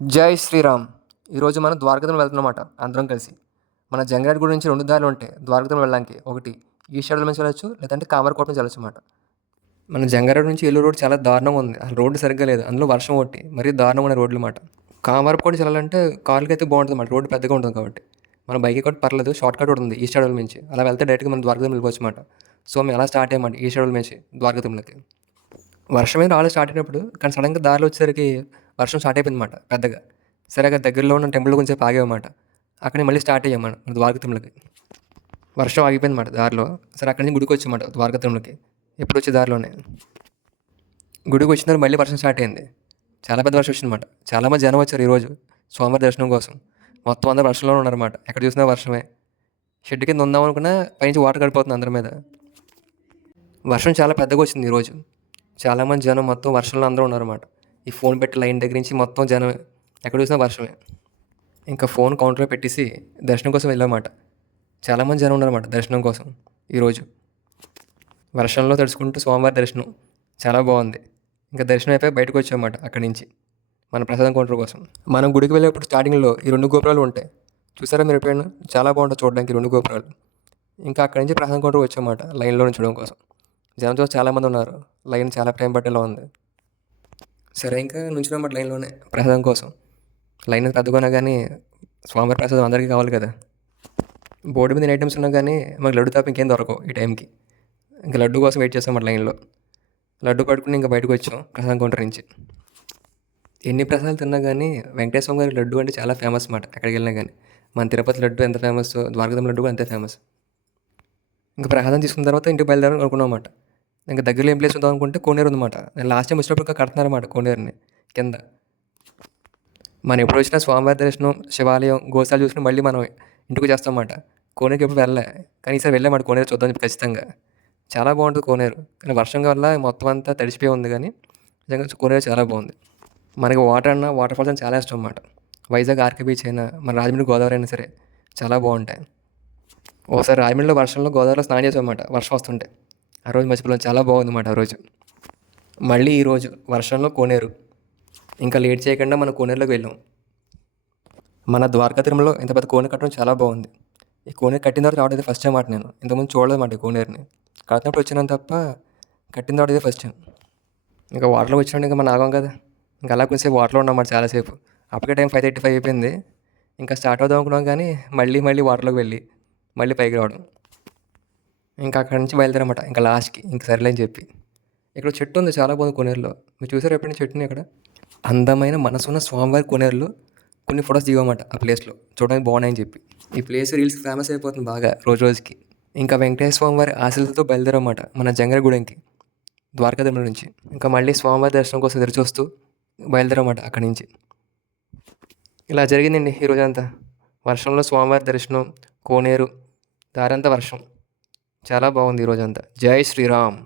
జై శ్రీరామ్. ఈరోజు మనం ద్వారకథం వెళ్తున్నమాట అందరం కలిసి. మన జంగారెడ్డి గుడి నుంచి రెండు దారులు ఉంటాయి ద్వారకథం వెళ్ళడానికి ఒకటి ఈస్ట్ షెడ్యూల్ నుంచి వెళ్ళొచ్చు లేదంటే కామరకోట నుంచి వెళ్ళొచ్చు అన్నమాట. మన జంగారెడ్డి నుంచి ఏలూరు రోడ్ చాలా దారుణంగా ఉంది. అసలు రోడ్డు సరిగ్గా లేదు. అందులో వర్షం ఒకటి మరీ దారుణంగా ఉన్న రోడ్లు మాట కామరకోట వెళ్ళాలంటే కార్లకి అయితే బాగుంటుంది అన్నమాట. రోడ్డు పెద్దగా ఉంటుంది కాబట్టి. మన బైక్ కూడా పర్లేదు షార్ట్ కట్ ఉంటుంది ఈస్ట్ షెడ్యూల్ నుంచి. అలా వెళ్తే డైరెక్ట్గా మనం ద్వారకథం వెళ్ళిపోవచ్చు అన్నమాట. సో మేము అలా స్టార్ట్ అయ్యామంట ఈ షెడ్యూల్ నుంచి ద్వారకథంలోకి వర్షం మీద రాళ్ళు స్టార్ట్ అయినప్పుడు కానీ సడన్గా దారిలో వచ్చేసరికి వర్షం స్టార్ట్ అయిపోయిందన్నమాట పెద్దగా. సరే అక్కడ దగ్గరలో ఉన్న టెంపుల్ కొంచెం ఆగామన్నమాట. అక్కడే మళ్ళీ స్టార్ట్ అయ్యామన్నమాట మన ద్వారకతిరుమలకి వర్షం ఆగిపోయిందన్నమాట దారిలో. సరే అక్కడి నుంచి గుడికి వచ్చామాట ద్వారకతిరుమలకి ఎప్పుడు వచ్చే దారిలోనే. గుడికి వచ్చిన తర్వాత మళ్ళీ వర్షం స్టార్ట్ అయింది. చాలా పెద్ద వర్షం వచ్చిందన్నమాట. చాలామంది జనం వచ్చారు ఈరోజు స్వామివారి దర్శనం కోసం. మొత్తం అందరూ వర్షంలో ఉన్నారన్నమాట. ఎక్కడ చూసినా వర్షమే. షెడ్ కింద ఉందాం అనుకున్నా పైనుంచి వాటర్ గడిపోతుంది అందరి మీద. వర్షం చాలా పెద్దగా వచ్చింది ఈరోజు. చాలామంది జనం మొత్తం వర్షంలో అందరూ ఉన్నారన్నమాట. ఈ ఫోన్ పెట్టి లైన్ దగ్గర నుంచి మొత్తం జనం ఎక్కడ చూసినా వర్షమే. ఇంకా ఫోన్ కౌంటర్లో పెట్టేసి దర్శనం కోసం వెళ్ళామాట చాలామంది జనం ఉన్నారన్నమాట దర్శనం కోసం ఈరోజు. వర్షంలో తడుచుకుంటూ సోమవారి దర్శనం. చాలా బాగుంది. ఇంకా దర్శనం అయిపోయి బయటకు వచ్చామన్నమాట అక్కడి నుంచి మన ప్రసాదం కౌంటర్ కోసం. మనం గుడికి వెళ్ళేప్పుడు స్టార్టింగ్లో ఈ రెండు గోపురాలు ఉంటాయి. చూసారా మీరు ఎప్పుడైనా? చాలా బాగుంటుంది చూడడానికి రెండు గోపురాలు. ఇంకా అక్కడి నుంచి ప్రసాదం కౌంటర్ వచ్చామన్నమాట లైన్లో ఉంచడం కోసం. జనంతో చాలామంది ఉన్నారు. లైన్ చాలా టైం పట్టేలా ఉంది. సరే ఇంకా నుంచున్నమాట లైన్లోనే. ప్రసాదం కోసం. లైన్ తద్దుకున్నా కానీ స్వామివారి ప్రసాదం అందరికీ కావాలి కదా. బోర్డు మీద ఐటమ్స్ ఉన్నా కానీ మాకు లడ్డు తప్ప ఇంకేం దొరకవు ఈ టైంకి ఇంకా లడ్డు కోసం వెయిట్ చేస్తాం లైన్లో. లడ్డు పట్టుకుని ఇంకా బయటకు వచ్చాం ప్రసాదం కౌంటర్ నుంచి. ఎన్ని ప్రసాదాలు తిన్నా కానీ వెంకటేశ్వర గారి లడ్డు అంటే చాలా ఫేమస్ అన్నమాట ఎక్కడికి వెళ్ళినా కానీ మన తిరుపతి లడ్డు ఎంత ఫేమస్ ద్వారకథం లడ్డు కూడా అంతే ఫేమస్ ఇంకా ప్రసాదం తీసుకున్న తర్వాత ఇంటికి బయలుదేరాలని అనుకున్నాం అన్నమాట. ఇంకా దగ్గరలో ఏం ప్లేస్ ఉందాం అనుకుంటే కోనేరు ఉందన్నమాట. నేను లాస్ట్ టైం వచ్చినప్పుడు ఇంకా కడుతున్నారన్నమాట కోనేరుని కింద. మనం ఎప్పుడు వచ్చినా స్వామివారి దర్శనం శివాలయం గోశాల చూసిన మళ్ళీ మనం ఇంటికి చేస్తామన్నమాట కోనేరుకి ఎప్పుడు వెళ్ళలే. కానీ ఈసారి వెళ్ళామాట కోనేరు చూద్దాం చెప్పి ఖచ్చితంగా. చాలా బాగుంటుంది కోనేరు. కానీ వర్షం వల్ల మొత్తం అంతా తడిసిపోయి ఉంది కానీ నిజంగా కోనేరు చాలా బాగుంది. మనకి వాటర్ అన్న వాటర్ ఫాల్స్ అని చాలా ఇష్టం అన్నమాట. వైజాగ్ ఆర్కే బీచ్ అయినా మన రాజమండ్రి గోదావరి అయినా సరే చాలా బాగుంటాయి. ఒకసారి రాజమండ్రిలో వర్షంలో గోదావరిలో స్నానం చేసామన్నమాట వర్షం వస్తుంటే. ఆ రోజు మర్చిపోలేం చాలా బాగుందన్నమాట ఆ రోజు. మళ్ళీ ఈరోజు వర్షంలో కోనేరు. ఇంకా లేట్ చేయకుండా మన కోనేరులోకి వెళ్ళాం. మన ద్వారకా తిరుమలలో ఇంత పెద్ద కోనేరు కట్టడం చాలా బాగుంది. ఈ కోనేరు కట్టిన తర్వాత రావడం ఫస్ట్ టైం మాట నేను. ఇంతకుముందు చూడలేదన్నమాట ఈ కోనేరుని. కట్టినప్పుడు వచ్చినాను తప్ప కట్టిన తర్వాత ఇదే ఫస్ట్ టైం ఇంకా వాటర్లో వచ్చినప్పుడు ఇంకా మనం ఆగాం కదా. ఇంకా అలా కొంచెంసేపు వాటర్లో ఉన్నాం చాలాసేపు. అప్పటికే టైం ఫైవ్ థర్టీ ఫైవ్ అయిపోయింది. ఇంకా స్టార్ట్ అవుదాం అనుకున్నాం కానీ మళ్ళీ మళ్ళీ వాటర్లోకి వెళ్ళి మళ్ళీ పైకి రావడం. ఇంకా అక్కడి నుంచి బయలుదేరమాట. ఇంకా లాస్ట్కి ఇంకా సరేలే అని చెప్పి. ఇక్కడ చెట్టు ఉంది చాలా బాగుంది కొనేరులో. మీరు చూసారు ఎప్పుడైనా చెట్టుని ఇక్కడ? అందమైన మనసున్న స్వామివారి కొనేరులో కొన్ని ఫొటోస్ దిగమాట ఆ ప్లేస్లో చూడడానికి బాగున్నాయని చెప్పి. ఈ ప్లేస్ రీల్స్ ఫేమస్ అయిపోతుంది బాగా రోజు రోజుకి. ఇంకా వెంకటేశ్వర స్వామివారి ఆశలతో బయలుదేరమాట మన జంగరగూడెంకి ద్వారకాధర్మ నుంచి. ఇంకా మళ్ళీ స్వామివారి దర్శనం కోసం ఎదురు చూస్తూ బయలుదేరమాట అక్కడి నుంచి. ఇలా జరిగిందండి ఈ రోజంతా. వర్షంలో స్వామివారి దర్శనం కోనేరు దారంతా వర్షం. చాలా బాగుంది ఈరోజంతా జై శ్రీరామ్.